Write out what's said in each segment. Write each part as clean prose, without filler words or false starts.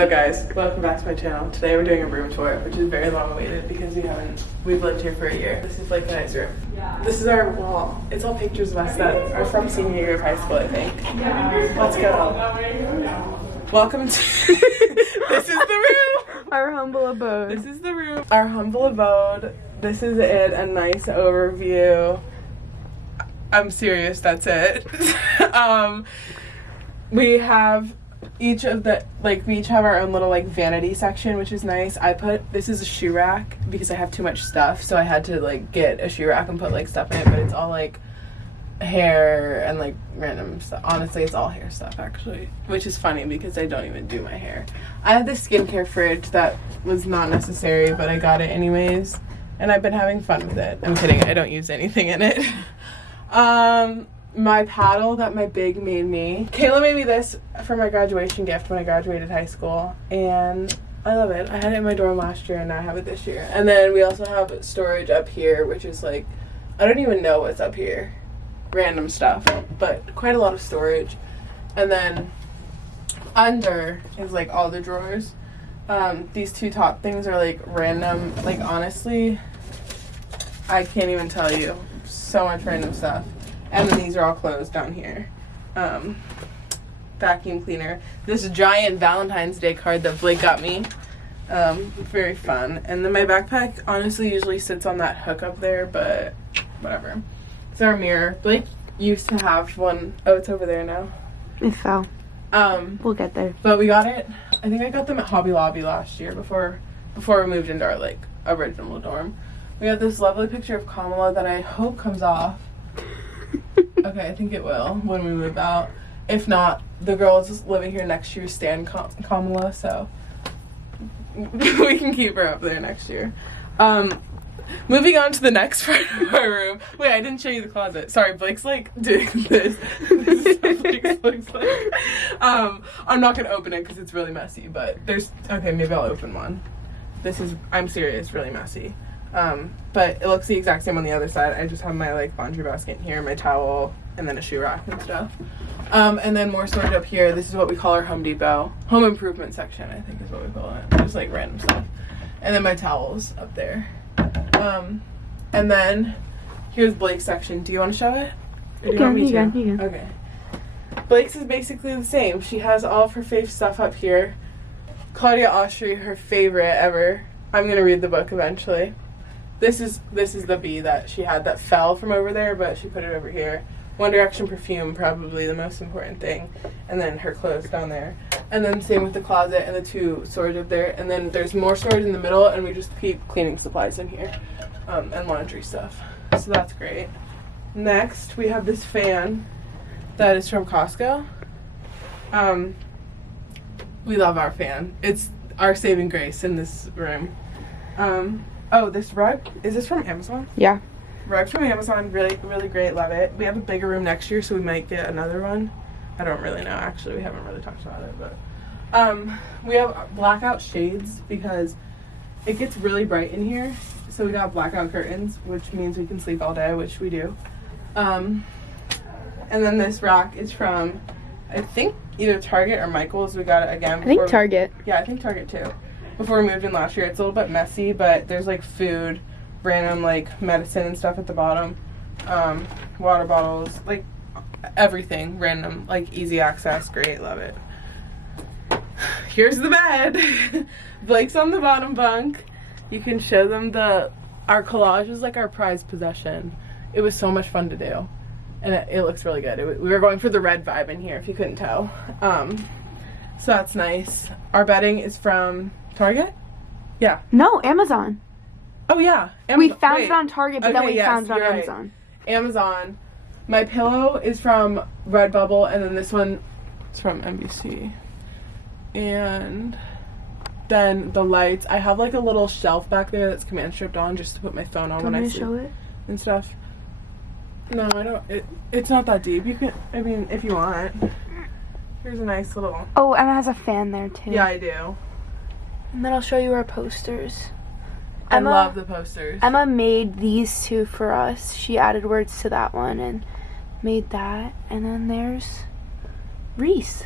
Hello guys, welcome back to my channel. Today we're doing a room tour, which is very long awaited because we've lived here for a year. This is like a nice room. This is our wall. It's all pictures of us that are from senior year of high school, I think. Let's go. Welcome to, this is the room. Our humble abode. This is the room. Our humble abode. This is it, a nice overview. I'm serious, that's it. We have each of the, we each have our own little vanity section, which is nice. This is a shoe rack because I have too much stuff, so I had to get a shoe rack and put stuff in it, but it's all hair and random stuff. Honestly, it's all hair stuff actually, which is funny because I don't even do my hair. I had this skincare fridge that was not necessary, but I got it anyways, and I've been having fun with it. I'm kidding, I don't use anything in it. My paddle that my big made me. Kayla made me this for my graduation gift when I graduated high school, and I love it. I had it in my dorm last year and now I have it this year. And then we also have storage up here, which is I don't even know what's up here. Random stuff, but quite a lot of storage. And then under is all the drawers. These two top things are random. Honestly, I can't even tell you. So much random stuff. And then these are all closed down here. Vacuum cleaner. This giant Valentine's Day card that Blake got me. Very fun. And then my backpack honestly usually sits on that hook up there, but whatever. It's our mirror. Blake used to have one. Oh, it's over there now. It fell. We'll get there. But we got it. I think I got them at Hobby Lobby last year before we moved into our original dorm. We have this lovely picture of Kamala that I hope comes off. Okay, I think it will when we move out. If not, the girls living here next year stand Kamala, so we can keep her up there next year. Moving on to the next part of our room. Wait, I didn't show you the closet. Sorry, Blake's doing this. This is what Blake's looks like. I'm not gonna open it because it's really messy, but okay, maybe I'll open one. I'm serious, really messy. But it looks the exact same on the other side. I just have my laundry basket in here, my towel, and then a shoe rack and stuff. And then more storage up here. This is what we call our Home Depot. Home improvement section, I think is what we call it. Just random stuff. And then my towels up there. And then here's Blake's section. Do you want to show it? Or do you want me to? You can. Okay. Blake's is basically the same. She has all of her fave stuff up here. Claudia Austria, her favorite ever. I'm gonna read the book eventually. This is the bee that she had that fell from over there, but she put it over here. One Direction perfume, probably the most important thing. And then her clothes down there. And then same with the closet and the two storage up there. And then there's more storage in the middle, and we just keep cleaning supplies in here. And laundry stuff. So that's great. Next, we have this fan that is from Costco. We love our fan. It's our saving grace in this room. Oh, this rug, is this from Amazon? Yeah. Rug from Amazon, really, really great, love it. We have a bigger room next year, so we might get another one. I don't really know, actually, we haven't really talked about it, but. We have blackout shades because it gets really bright in here, so we got blackout curtains, which means we can sleep all day, which we do. And then this rack is from, I think, either Target or Michael's. We got it again. I think Target. Yeah, I think Target too. Before we moved in last year. It's a little bit messy, but there's food, random medicine and stuff at the bottom, water bottles, everything random, easy access. Great, love it. Here's the bed. Blake's on the bottom bunk. You can show them our collage is our prized possession. It was so much fun to do, and it looks really good. We were going for the red vibe in here, if you couldn't tell. So that's nice. Our bedding is from Target? Yeah. No, Amazon. Oh, yeah. We found it on Target, but then we found it on Amazon. Amazon. My pillow is from Redbubble, and then this one is from NBC. And then the lights. I have a little shelf back there that's command stripped on just to put my phone on when I sleep. Show it? And stuff. No, I don't. It's not that deep. You can, if you want. Here's a nice little. Oh, Emma has a fan there too. Yeah, I do. And then I'll show you our posters. I love the posters. Emma made these two for us. She added words to that one and made that. And then there's Reese.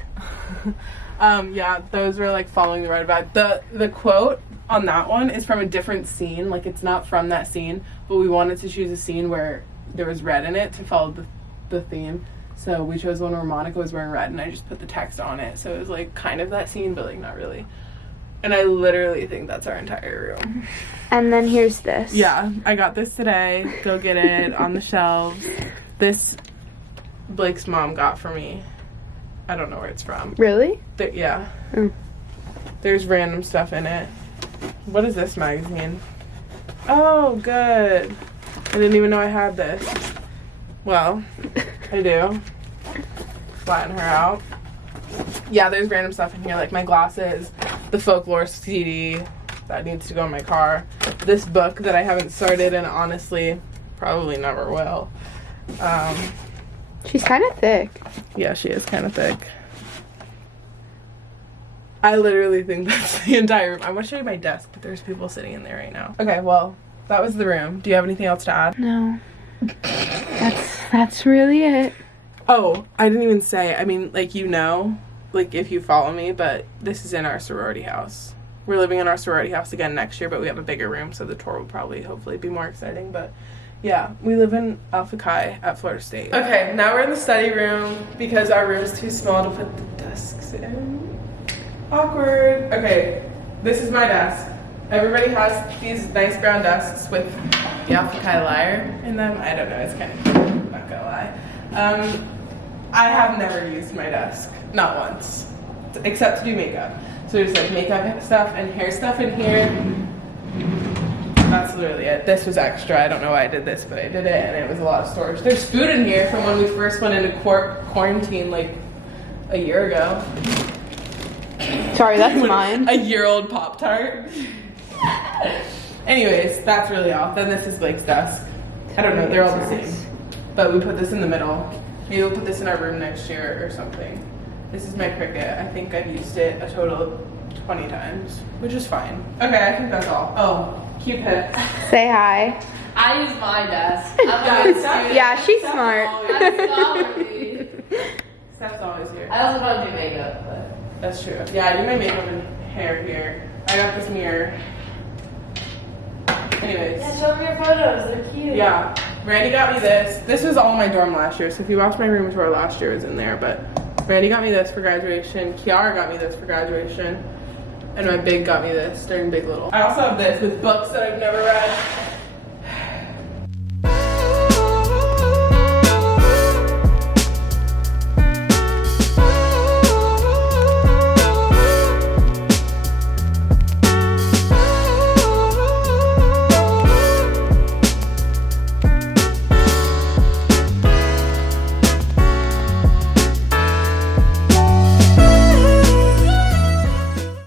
Yeah, those were like following the red bag. The quote on that one is from a different scene. Like, it's not from that scene, but we wanted to choose a scene where there was red in it to follow the theme. So we chose one where Monica was wearing red, and I just put the text on it. So it was like kind of that scene, but like not really. And I literally think that's our entire room. And then here's this. Yeah, I got this today. Go get it on the shelves. This Blake's mom got for me. I don't know where it's from. Really? Yeah. Mm. There's random stuff in it. What is this magazine? Oh, good. I didn't even know I had this. Well, I do. Flatten her out. Yeah, there's random stuff in here, like my glasses, the Folklore CD that needs to go in my car, this book that I haven't started and honestly probably never will. She's kind of thick. Yeah, she is kind of thick. I literally think that's the entire room. I want to show you my desk, but there's people sitting in there right now. Okay, well, that was the room. Do you have anything else to add? No. That's really it. Oh, I didn't even say, I mean, like, you know, like, if you follow me, but this is in our sorority house. We're living in our sorority house again next year, but we have a bigger room, so the tour will probably, hopefully, be more exciting, but yeah, we live in Alpha Chi at Florida State. Okay, now we're in the study room because our room is too small to put the desks in. Awkward. Okay, this is my desk. Everybody has these nice brown desks with the Alpha Chi lyre in them. I don't know, it's kind of cute, I'm not gonna lie. I have never used my desk, not once, except to do makeup. So there's like makeup stuff and hair stuff in here. That's literally it. This was extra. I don't know why I did this, but I did it, and it was a lot of storage. There's food in here from when we first went into quarantine like a year ago. Sorry, that's mine. A year-old Pop-Tart. Anyways, that's really all. Then this is Blake's desk. I don't know, they're all the same. But we put this in the middle. Maybe we'll put this in our room next year or something. This is my Cricut. I think I've used it a total of 20 times, which is fine. Okay, I think that's all. Oh, Cupid. Say hi. I use my desk. Yeah, she's smart. Steph's always here. I also don't do makeup, but That's true. Yeah, I do my makeup and hair here. I got this mirror. Anyways. yeah, show me your photos. They're cute. Yeah, Randy got me this. This was all my dorm last year, so if you watched my room tour last year, it was in there, but Randy got me this for graduation. Kiara got me this for graduation. And my big got me this during Big Little. I also have this with books that I've never read.